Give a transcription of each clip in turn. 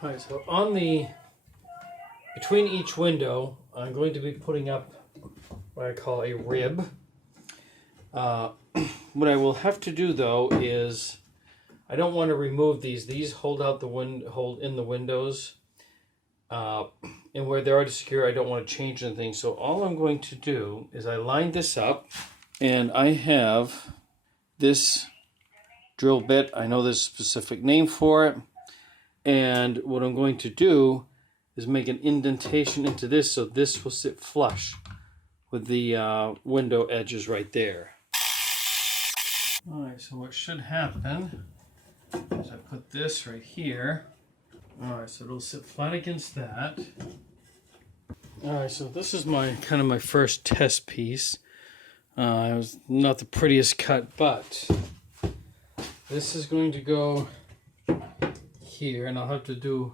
Alright, so between each window, I'm going to be putting up what I call a rib. What I will have to do though is, I don't want to remove these. These hold in the windows, and where they're already secure, I don't want to change anything. So all I'm going to do is I line this up, and I have this drill bit. I know there's a specific name for it. And what I'm going to do is make an indentation into this so this will sit flush with the window edges right there. Alright, so what should happen is I put this right here. Alright, so it'll sit flat against that. Alright, so this is my first test piece. It was not the prettiest cut, but this is going to go here, and I'll do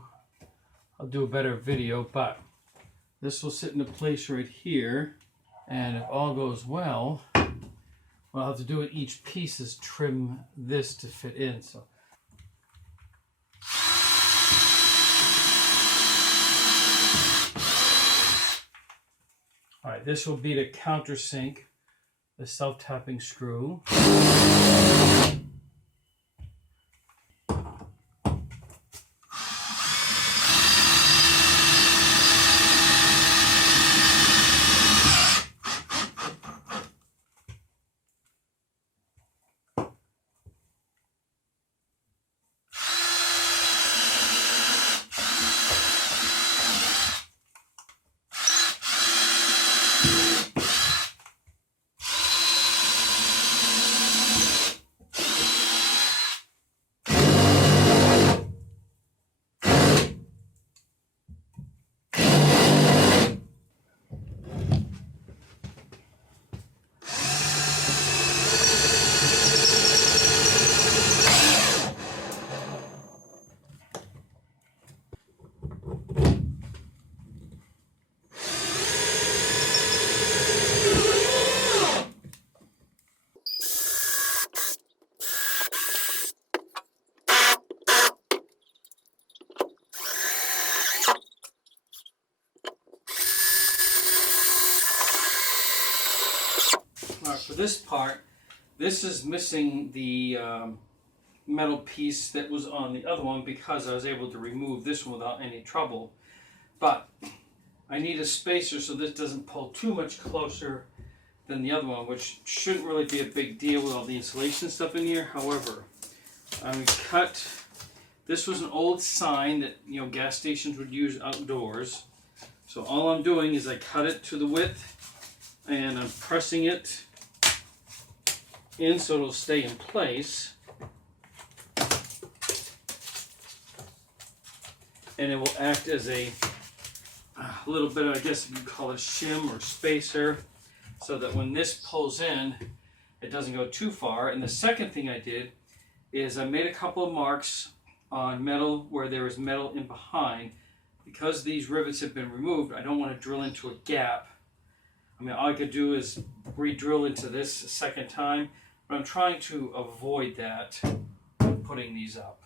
a better video, but this will sit into place right here, and if all goes well, what I'll have to do with each piece is trim this to fit in. So alright, this will be to countersink the self-tapping screw. For this part, this is missing the metal piece that was on the other one because I was able to remove this one without any trouble. But I need a spacer so this doesn't pull too much closer than the other one, which shouldn't really be a big deal with all the insulation stuff in here. However, this was an old sign that gas stations would use outdoors. So all I'm doing is I cut it to the width, and I'm pressing it in so it'll stay in place, and it will act as a little bit of, I guess you could call it a shim or spacer, so that when this pulls in, it doesn't go too far. And the second thing I did is I made a couple of marks on metal where there was metal in behind. Because these rivets have been removed, I don't want to drill into a gap. I mean, all I could do is re-drill into this a second time, but I'm trying to avoid that when putting these up.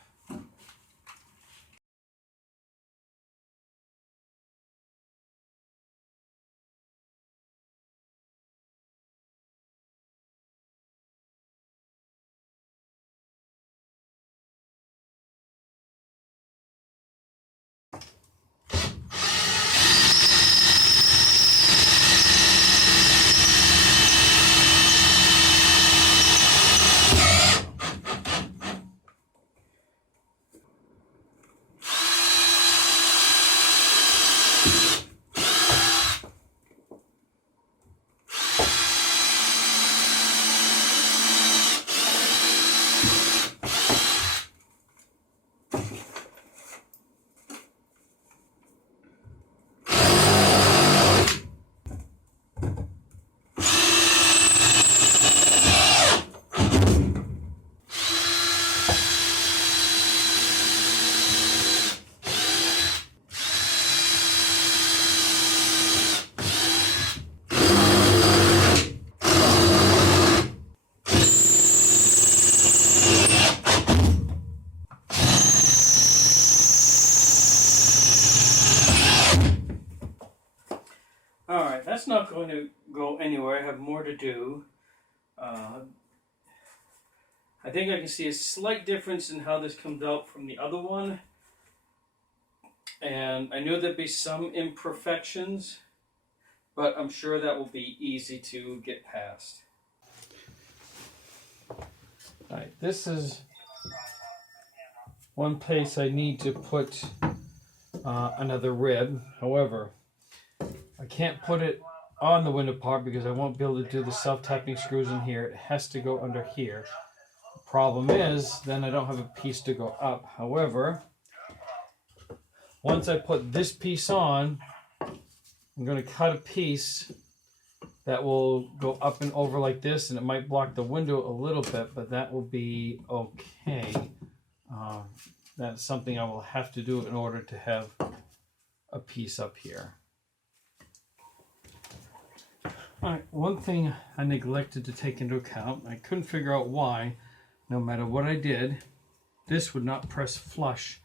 going to go anywhere. I have more to do. I think I can see a slight difference in how this comes out from the other one. And I know there'd be some imperfections, but I'm sure that will be easy to get past. Alright, this is one place I need to put another rib. However, I can't put it on the window part because I won't be able to do the self-tapping screws in here. It has to go under here. The problem is, then I don't have a piece to go up. However, once I put this piece on, I'm going to cut a piece that will go up and over like this, and it might block the window a little bit, but that will be okay. That's something I will have to do in order to have a piece up here. Alright, one thing I neglected to take into account, I couldn't figure out why, no matter what I did, this would not press flush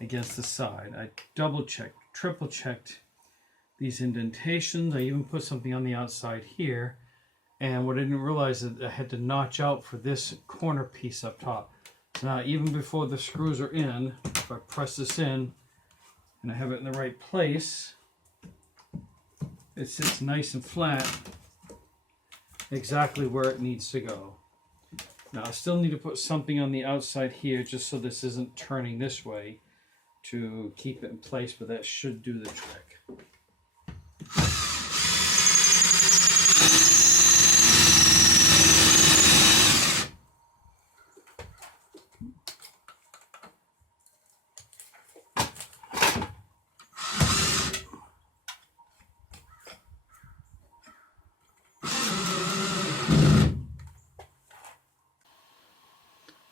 against the side. I double checked, triple checked these indentations. I even put something on the outside here, and what I didn't realize is that I had to notch out for this corner piece up top. So now even before the screws are in, if I press this in and I have it in the right place, it sits nice and flat exactly where it needs to go. Now I still need to put something on the outside here just so this isn't turning this way to keep it in place, but that should do the trick.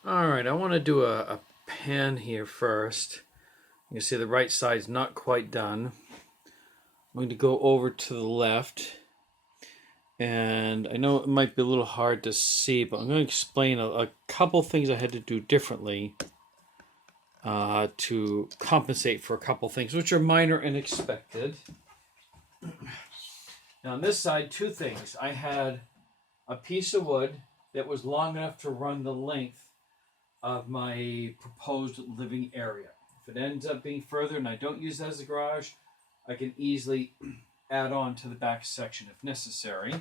Alright, I want to do a pan here first. You can see the right side's not quite done. I'm going to go over to the left. And I know it might be a little hard to see, but I'm going to explain a couple things I had to do differently to compensate for a couple things, which are minor and expected. Now on this side, two things. I had a piece of wood that was long enough to run the length of my proposed living area. If it ends up being further and I don't use that as a garage, I can easily add on to the back section if necessary.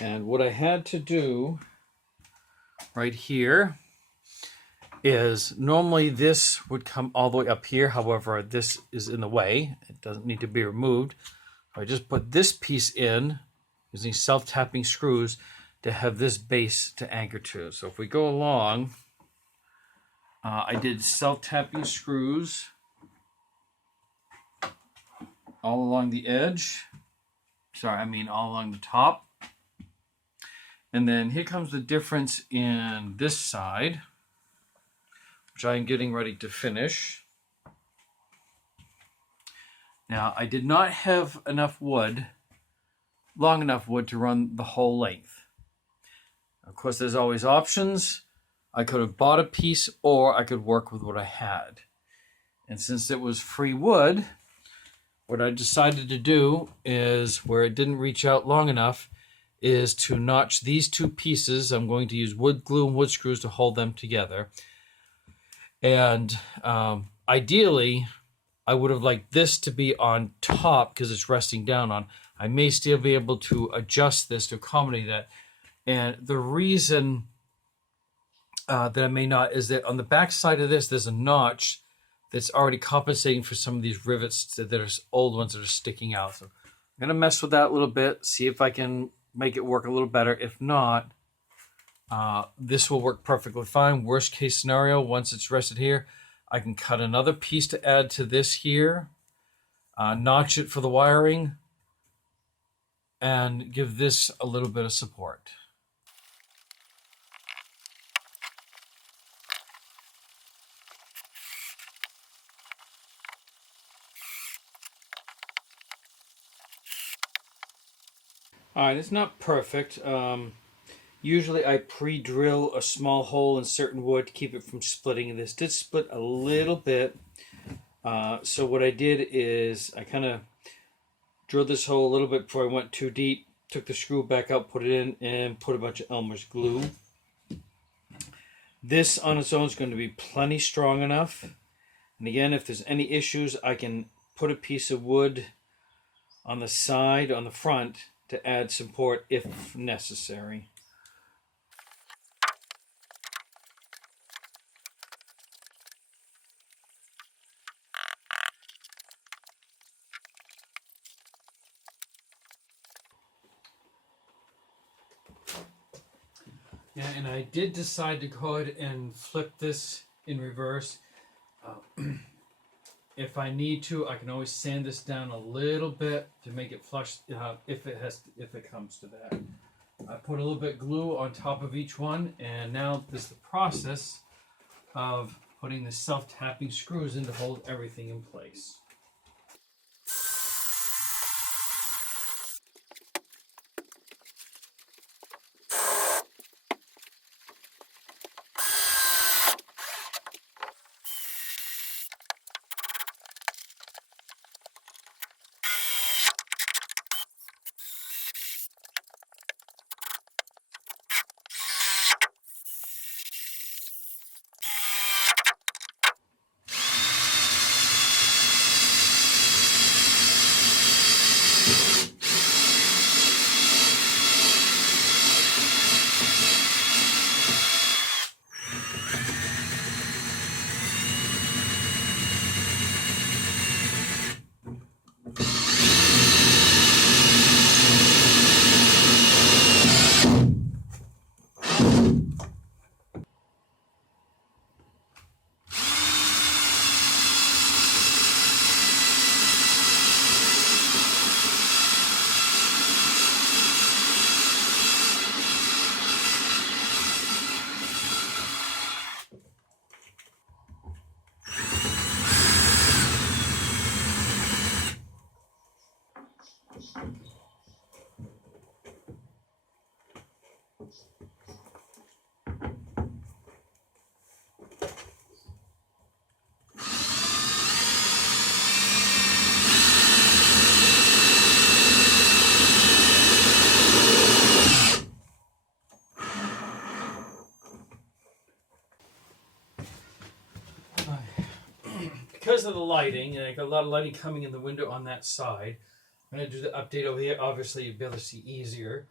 And what I had to do right here is normally this would come all the way up here. However, this is in the way. It doesn't need to be removed. I just put this piece in using self-tapping screws to have this base to anchor to. So if we go along, I did self-tapping screws all along the edge. All along the top. And then here comes the difference in this side, which I am getting ready to finish. Now, I did not have enough wood, long enough wood to run the whole length. Of course, there's always options. I could have bought a piece or I could work with what I had. And since it was free wood, what I decided to do is, where it didn't reach out long enough, is to notch these two pieces. I'm going to use wood glue and wood screws to hold them together. And ideally, I would have liked this to be on top because it's resting down on. I may still be able to adjust this to accommodate that. And the reason that I may not is that on the back side of this, there's a notch that's already compensating for some of these rivets that are old ones that are sticking out. So I'm going to mess with that a little bit, see if I can make it work a little better. If not, this will work perfectly fine. Worst case scenario, once it's rested here, I can cut another piece to add to this here, notch it for the wiring, and give this a little bit of support. Alright, it's not perfect. Usually I pre-drill a small hole in certain wood to keep it from splitting. This did split a little bit. So what I did is I kind of drilled this hole a little bit before I went too deep, took the screw back out, put it in, and put a bunch of Elmer's glue. This on its own is going to be plenty strong enough. And again, if there's any issues, I can put a piece of wood on the side, on the front, to add support if necessary. Yeah, and I did decide to go ahead and flip this in reverse. If I need to, I can always sand this down a little bit to make it flush if it comes to that. I put a little bit of glue on top of each one, and now this is the process of putting the self-tapping screws in to hold everything in place. Because of the lighting, and I got a lot of lighting coming in the window on that side, I'm going to do the update over here. Obviously, you'll be able to see easier.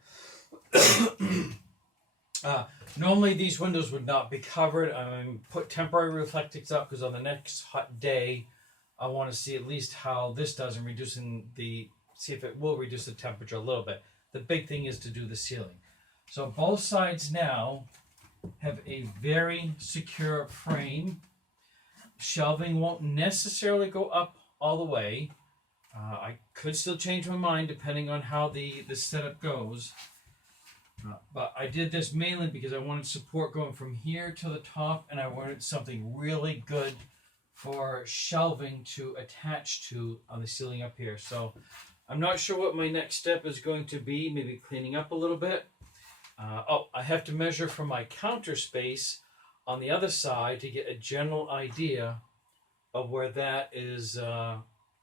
Normally, these windows would not be covered. I'm put temporary reflectors up because on the next hot day, I want to see at least how this does in see if it will reduce the temperature a little bit. The big thing is to do the ceiling. So both sides now have a very secure frame. Shelving won't necessarily go up all the way. I could still change my mind depending on how the setup goes. But I did this mainly because I wanted support going from here to the top, and I wanted something really good for shelving to attach to on the ceiling up here. So I'm not sure what my next step is going to be, maybe cleaning up a little bit. I have to measure from my counter space on the other side to get a general idea of where that is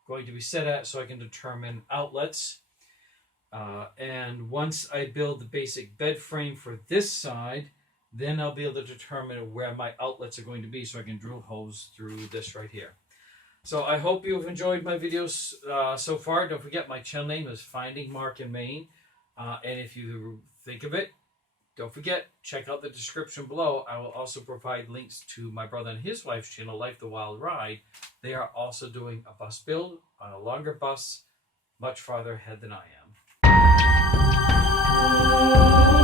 going to be set at so I can determine outlets. And once I build the basic bed frame for this side, then I'll be able to determine where my outlets are going to be so I can drill holes through this right here. So I hope you've enjoyed my videos so far. Don't forget my channel name is Finding Mark in Maine. And if you think of it, don't forget, check out the description below. I will also provide links to my brother and his wife's channel, Life the Wild Ride. They are also doing a bus build on a longer bus, much farther ahead than I am.